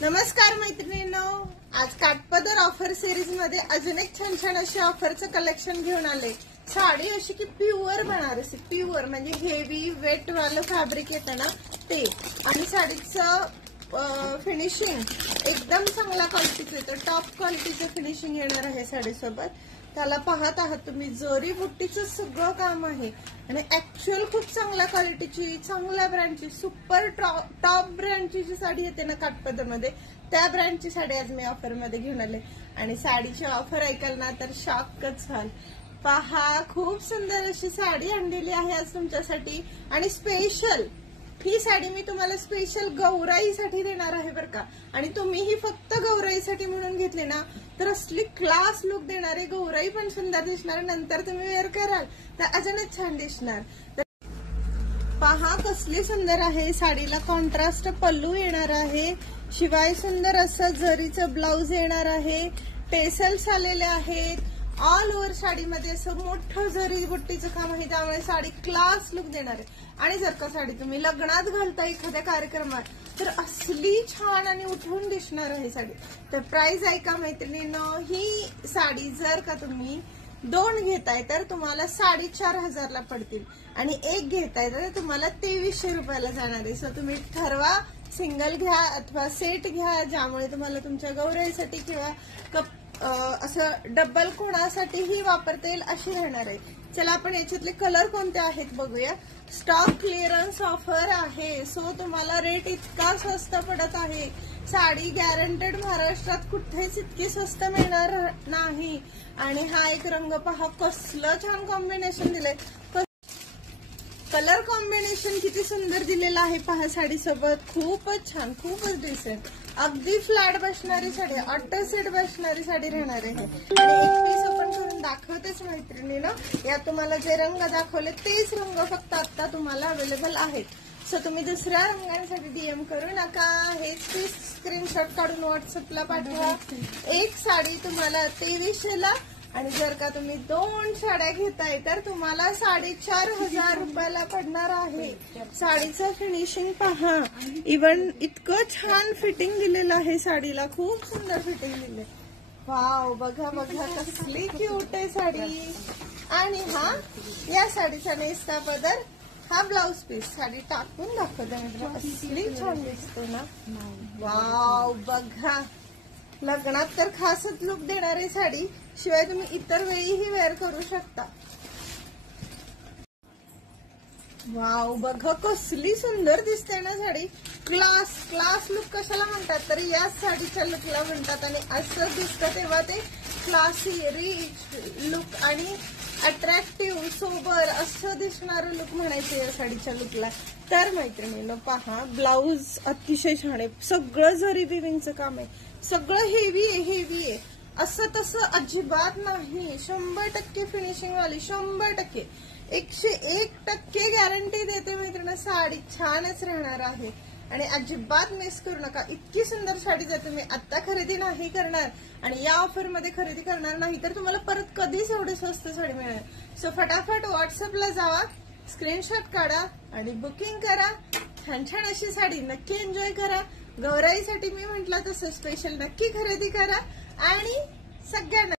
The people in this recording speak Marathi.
नमस्कार मैत्रिणींनो, आज काठपदर ऑफर सिरीज मध्ये अजून एक छान छान अशी ऑफरचं कलेक्शन घेऊन आले। साडी अशी की प्युअर बनारसी, प्युअर म्हणजे हेवी वेट वालं फॅब्रिक येतं ना ते, आणि साडीचं फिनिशिंग एकदम चांगल्या क्वालिटीचं येतं, टॉप क्वालिटीचं फिनिशिंग येणार आहे साडीसोबत। त्याला पाहत आहात तुम्ही, जरी बुट्टीचं सगळं काम आहे आणि ऍक्च्युअल खूप चांगल्या क्वालिटीची, चांगल्या ब्रँडची, सुपर टॉप ब्रँडची जी साडी येते ना काठपदरमध्ये, त्या ब्रँडची साडी आज मी ऑफर मध्ये घेऊन आले। आणि साडीची ऑफर ऐकाल ना तर शॉकच व्हाल। पहा, खूप सुंदर अशी साडी आणलेली आहे आज तुमच्यासाठी, आणि स्पेशल ही साडी मी तुम्हाला स्पेशल गौराईसाठी देणार आहे बरं का। आणि तुम्ही ही फक्त गौराईसाठी म्हणून घेतली ना तर असली क्लास लुक देणारी, गौराई पण सुंदर दिसणार, नंतर तुम्ही वेअर कराल तर अजूनच छान दिसणार। पहा कसली सुंदर आहे, साडीला कॉन्ट्रास्ट पल्लू येणार आहे, शिवाय सुंदर असं जरीचं ब्लाउज येणार आहे, टेसल्स आलेले आहेत, ऑल ओव्हर साडीमध्ये असं मोठं जरी बुट्टीचं काम आहे, त्यामुळे साडी क्लास लुक देणार आहे। आणि जर का साडी तुम्ही लग्नात घालता एखाद्या कार्यक्रमात तर असली छान आणि उठून दिसणार आहे साडी। तर प्राइस ऐका मैत्रिणींनो, ही साडी जर का तुम्ही 2 घेताय तर तुम्हाला 4,500 ला पडतील, आणि 1 घेताय तर तुम्हाला 2300 रुपयाला जाणार आहे। सो तुम्ही ठरवा, सिंगल घ्या अथवा सेट घ्या, ज्यामुळे तुम्हाला तुमच्या गौराईसाठी किंवा असं डबल कोणासाठीही वापरता येईल अशी राहणार आहे। चला आपण याच्यातले कलर कोणते आहेत बघूया। स्टॉक क्लिअरन्स ऑफर आहे, सो तुम्हाला रेट इतका स्वस्त पडत आहे। साडी गॅरंटेड, महाराष्ट्रात कुठेच इतकी स्वस्त मिळणार नाही। आणि हा एक रंग पहा, कसलं छान कॉम्बिनेशन दिलंय, कलर कॉम्बिनेशन किती सुंदर दिलेलं आहे पहा साडीसोबत, खूपच छान, खूपच डिसेंट, अगदी फ्लॅट बसणारी साडी, ऑटो सेट बसणारी साडी राहणार आहे। आणि एक पीस ओपन करून दाखवतेच मैत्रिणींनो, यात तुम्हाला जे रंग दाखवले तेच रंग फक्त आता तुम्हाला अवेलेबल आहेत। सो तुम्ही दुसऱ्या रंगांसाठी डीएम करू नका, हेच पीस स्क्रीनशॉट काढून व्हॉट्सअपला पाठवा। एक साडी तुम्हाला 2300 ला, आणि जर का तुम्ही 2 साड्या घेताय तर तुम्हाला 4,500 रुपयाला पडणार आहे। साडीचं फिनिशिंग पहा, इवन इतकं छान फिटिंग दिलेलं आहे साडीला, खूप सुंदर फिटिंग दिले। वाव, बघा बघा कसली क्यूट आहे साडी। आणि हा या साडीचा नेसता पदर, हा ब्लाउज पीस, साडी टाकून दाखवते मित्र, असली छान दिसतो ना। वाव, बघा, लग्नात तर खासच लुक देणारी साडी, शिवाय तुम्ही इतर वेळीही वेअर करू शकता। वाव, बघा कसली सुंदर दिसते ना साडी, क्लास क्लास लुक कशाला म्हणतात तर याच साडीच्या लुकला म्हणतात। आणि असं दिसतं तेव्हा ते क्लासी, रिच लुक आणि अट्रॅक्टिव्ह, सोबर असं दिसणारं लुक म्हणायचं या साडीच्या लुकला। तर मैत्रिणींनो पहा, ब्लाउज अतिशय छान आहे, सगळं जरी विविंगचं काम आहे, सगळं हेवी आहे, हेवी आहे, असं तसं अजिबात नाही, 100% फिनिशिंग वाली, 100%, 101% गॅरंटी देते मैत्रिणी, साडी छानच राहणार आहे। आणि अजिबात मिस करू नका, इतकी सुंदर साडी जर तुम्ही आता खरेदी नाही करणार आणि या ऑफर मध्ये खरेदी करणार नाही तर तुम्हाला परत कधीच एवढी स्वस्त साडी मिळेल। सो फटाफट व्हॉट्सअपला जावा, स्क्रीनशॉट काढा आणि बुकिंग करा। छान छान अशी साडी नक्की एन्जॉय करा। गौराईसाठी मी म्हटलं तसं स्पेशल नक्की खरेदी करा, आणि सगळ्यांना